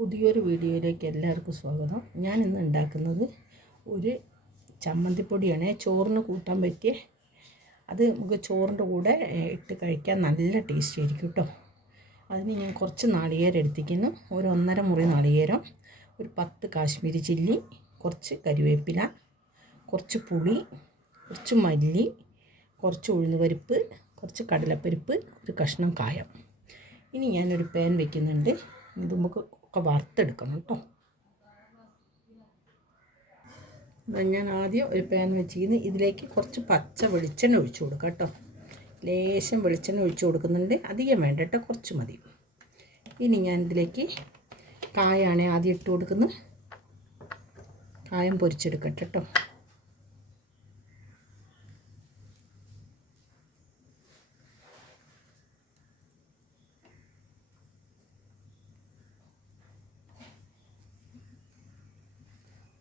പുതിയൊരു വീഡിയോയിലേക്ക് എല്ലാവർക്കും സ്വാഗതം. ഞാൻ ഇന്ന് ഉണ്ടാക്കുന്നത് ഒരു ചമ്മന്തിപ്പൊടിയാണ്. ചോറിന് കൂട്ടാൻ പറ്റിയ അത് നമുക്ക് ചോറിന്റെ കൂടെ ഇട്ട് കഴിക്കാൻ നല്ല ടേസ്റ്റ് ആയിരിക്കും കേട്ടോ അതിന് ഞാൻ കുറച്ച് നാളികേരം എടുത്തിരിക്കുന്നു. ഒരു ഒന്നര മുറി നാളികേരം ഒരു പത്ത് കാശ്മീരി ചില്ലി കുറച്ച് കരിവേപ്പില കുറച്ച് പുളി കുറച്ച് മല്ലി കുറച്ച് ഉഴുന്നുപരിപ്പ് കുറച്ച് കടലപ്പരിപ്പ് ഒരു കഷ്ണം കായം. ഇനി ഞാനൊരു പാൻ വെക്കുന്നുണ്ട്. ഇത് നമുക്ക് ഒക്കെ വറുത്തെടുക്കണം കേട്ടോ. ഞാൻ ആദ്യം ഒരു പാൻ വെച്ചിരിക്കുന്നു. ഇതിലേക്ക് കുറച്ച് പച്ച വെളിച്ചെണ്ണ ഒഴിച്ചു കൊടുക്കാം കേട്ടോ. ലേശം വെളിച്ചെണ്ണ ഒഴിച്ചു കൊടുക്കുന്നുണ്ട്. അധികം വേണ്ട കേട്ടോ. കുറച്ച് മതി. ഇനി ഞാൻ ഇതിലേക്ക് കായാണ് ആദ്യം ഇട്ട് കൊടുക്കുന്നത്. കായം പൊരിച്ചെടുക്കട്ടെ കേട്ടോ.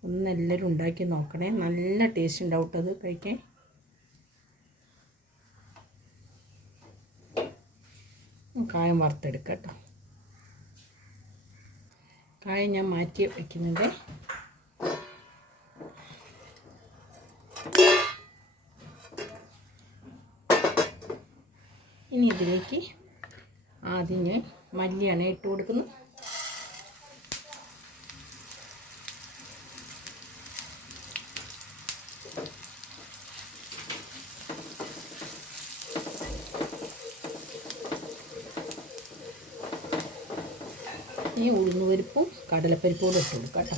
ഒന്ന് എല്ലാവരും ഉണ്ടാക്കി നോക്കണേ. നല്ല ടേസ്റ്റ് ഉണ്ടാവും അത് കഴിക്കാൻ. കായം വറുത്തെടുക്കാം കേട്ടോ കായം ഞാൻ മാറ്റി വയ്ക്കുന്നുണ്ട് ഇനി ഇതിലേക്ക് ആദ്യം ഞാൻ മല്ലിയാണ് ഇട്ട് കൊടുക്കുന്നത് ഈ ഉഴുന്നുപരിപ്പും കടലപ്പരിപ്പും കൂടെ ഇട്ട് കൊടുക്കാം കേട്ടോ.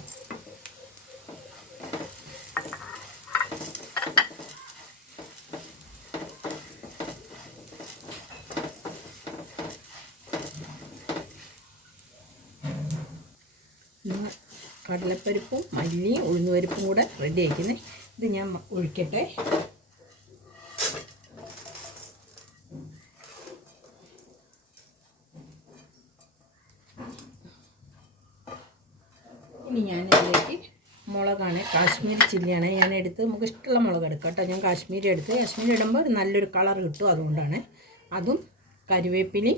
കടലപ്പരിപ്പും മല്ലിയും ഉഴുന്നുപരിപ്പും കൂടെ റെഡി ആക്കുന്നത് ഇത് ഞാൻ ഒഴിക്കട്ടെ. ഇനി ഞാൻ ഇതിലേക്ക് മുളകാണ്. കാശ്മീരി ചില്ലിയാണ് ഞാൻ എടുത്ത് നമുക്ക് ഇഷ്ടമുള്ള മുളക് എടുക്കാം കേട്ടോ. ഞാൻ കാശ്മീരി എടുത്ത് കാശ്മീരി ഇടുമ്പോൾ നല്ലൊരു കളർ കിട്ടും അതുകൊണ്ടാണ്. അതും കരുവേപ്പിലി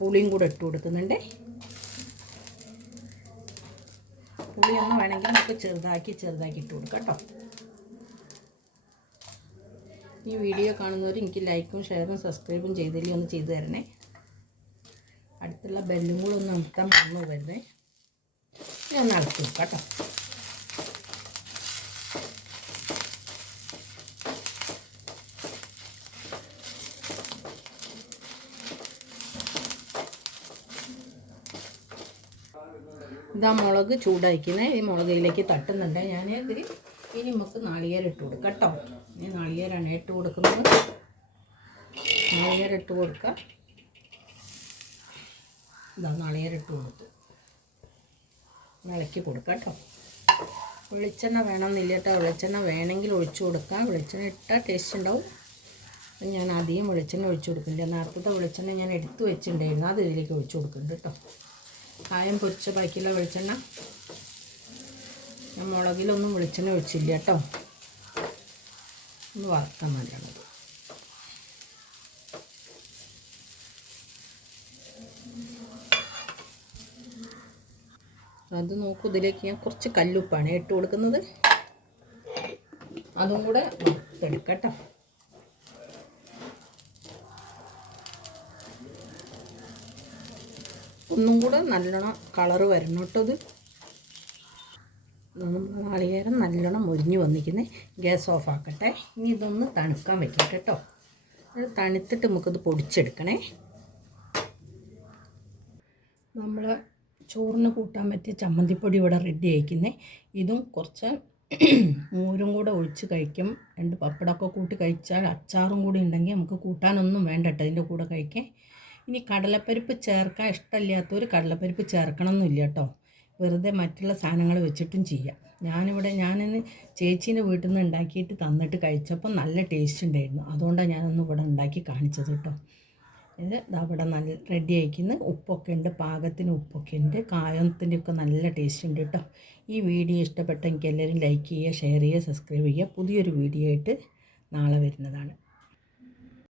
പുളിയും കൂടെ ഇട്ട് കൊടുക്കുന്നുണ്ട്. പുളിയൊന്നും വേണമെങ്കിൽ നമുക്ക് ചെറുതാക്കി ചെറുതാക്കി ഇട്ട് കൊടുക്കാം കേട്ടോ. ഈ വീഡിയോ കാണുന്നവർ എനിക്ക് ലൈക്കും ഷെയറും സബ്സ്ക്രൈബും ചെയ്തില്ലേ ഒന്ന് ചെയ്തു തരണേ. അടുത്തുള്ള ബെല്ലും കൂടെ ഒന്ന് അമർത്താൻ മറന്നു വരുന്നേ ഞാൻ അടച്ചു നോക്കാം കേട്ടോ. ഇതാ മുളക് ചൂടായിക്കുന്നേ. ഈ മുളകിലേക്ക് തട്ടുന്നുണ്ട്. ഞാൻ ഇതിൽ ഇനി നമുക്ക് നാളികേരം ഇട്ട് കൊടുക്കാം കേട്ടോ. ഇനി നാളികേരമാണ് ഇട്ട് കൊടുക്കുന്നത്. നാളികേരം ഇട്ട് കൊടുക്കാം. ഇതാ നാളികേരം ഇട്ട് കൊടുത്തു. ഇളക്കി കൊടുക്കാം കേട്ടോ. വെളിച്ചെണ്ണ വേണമെന്നില്ല കേട്ടോ. വെളിച്ചെണ്ണ വേണമെങ്കിൽ ഒഴിച്ചു കൊടുക്കാം. വെളിച്ചെണ്ണ ഇട്ടാൽ ടേസ്റ്റ് ഉണ്ടാവും. അപ്പം ഞാൻ ആദ്യം വെളിച്ചെണ്ണ ഒഴിച്ചു കൊടുക്കുന്നുണ്ട്. നേരത്തെ വെളിച്ചെണ്ണ ഞാൻ എടുത്തു വെച്ചിട്ടുണ്ടായിരുന്നു. അത് ഇതിലേക്ക് ഒഴിച്ചു കൊടുക്കുന്നുണ്ട് കേട്ടോ. കായം പൊരിച്ച ബാക്കിയുള്ള വെളിച്ചെണ്ണ. ഞാൻ മുളകിലൊന്നും വെളിച്ചെണ്ണ ഒഴിച്ചില്ല കേട്ടോ. ഒന്ന് വറുത്താൽ മതിയാണത്. അത് നോക്കൂ ഇതിലേക്ക് ഞാൻ കുറച്ച് കല്ലുപ്പാണ് ഇട്ട് കൊടുക്കുന്നത്. അതും കൂടെ എടുക്കട്ടോ കേട്ടോ ഒന്നും കൂടെ നല്ലോണം കളറ് വരണം കേട്ടോ ഇത്. നമ്മൾ നാളികേരം നല്ലോണം മുരിഞ്ഞ് വന്നിരിക്കുന്നത് ഗ്യാസ് ഓഫ് ആക്കട്ടെ. ഇനി ഇതൊന്ന് തണുക്കാൻ പറ്റും കേട്ടോ. തണുത്തിട്ട് നമുക്കിത് പൊടിച്ചെടുക്കണേ. നമ്മൾ ചോറിന് കൂട്ടാൻ പറ്റിയ ചമ്മന്തിപ്പൊടി ഇവിടെ റെഡി ആയിക്കുന്നേ. ഇതും കുറച്ച് മോരും കൂടെ ഒഴിച്ച് കഴിക്കും. രണ്ട് പപ്പടമൊക്കെ കൂട്ടി കഴിച്ചാൽ അച്ചാറും കൂടി ഉണ്ടെങ്കിൽ നമുക്ക് കൂട്ടാനൊന്നും വേണ്ട കേട്ടോ ഇതിന്റെ കൂടെ കഴിക്കാൻ. ഇനി കടലപ്പരിപ്പ് ചേർക്കാൻ ഇഷ്ടമില്ലാത്തവർ കടലപ്പരിപ്പ് ചേർക്കണമെന്നില്ല കേട്ടോ. വെറുതെ മറ്റുള്ള സാധനങ്ങൾ വെച്ചിട്ടും ചെയ്യാം. ഞാനിവിടെ ഞാനിന്ന് ചേച്ചീന്റെ വീട്ടിൽ നിന്ന് ഉണ്ടാക്കിയിട്ട് തന്നിട്ട് കഴിച്ചപ്പോൾ നല്ല ടേസ്റ്റ് ഉണ്ടായിരുന്നു. അതുകൊണ്ടാണ് ഞാനൊന്ന് ഇവിടെ ഉണ്ടാക്കി കാണിച്ചത് കേട്ടോ. ഇത് ദാ ഇവിടെ നല്ല റെഡി ആയിക്കുന്നു. ഉപ്പൊക്കെ ഉണ്ട് പാകത്തിന് ഉപ്പൊക്കെ ഉണ്ട് കായത്തിന്റെ ഒക്കെ നല്ല ടേസ്റ്റ് ഉണ്ട് കേട്ടോ ഈ വീഡിയോ ഇഷ്ടപ്പെട്ടെങ്കിൽ എല്ലാവരും ലൈക്ക് ചെയ്യുക ഷെയർ ചെയ്യുക സബ്സ്ക്രൈബ് ചെയ്യുക. പുതിയൊരു വീഡിയോ ആയിട്ട് നാളെ വരുന്നതാണ്.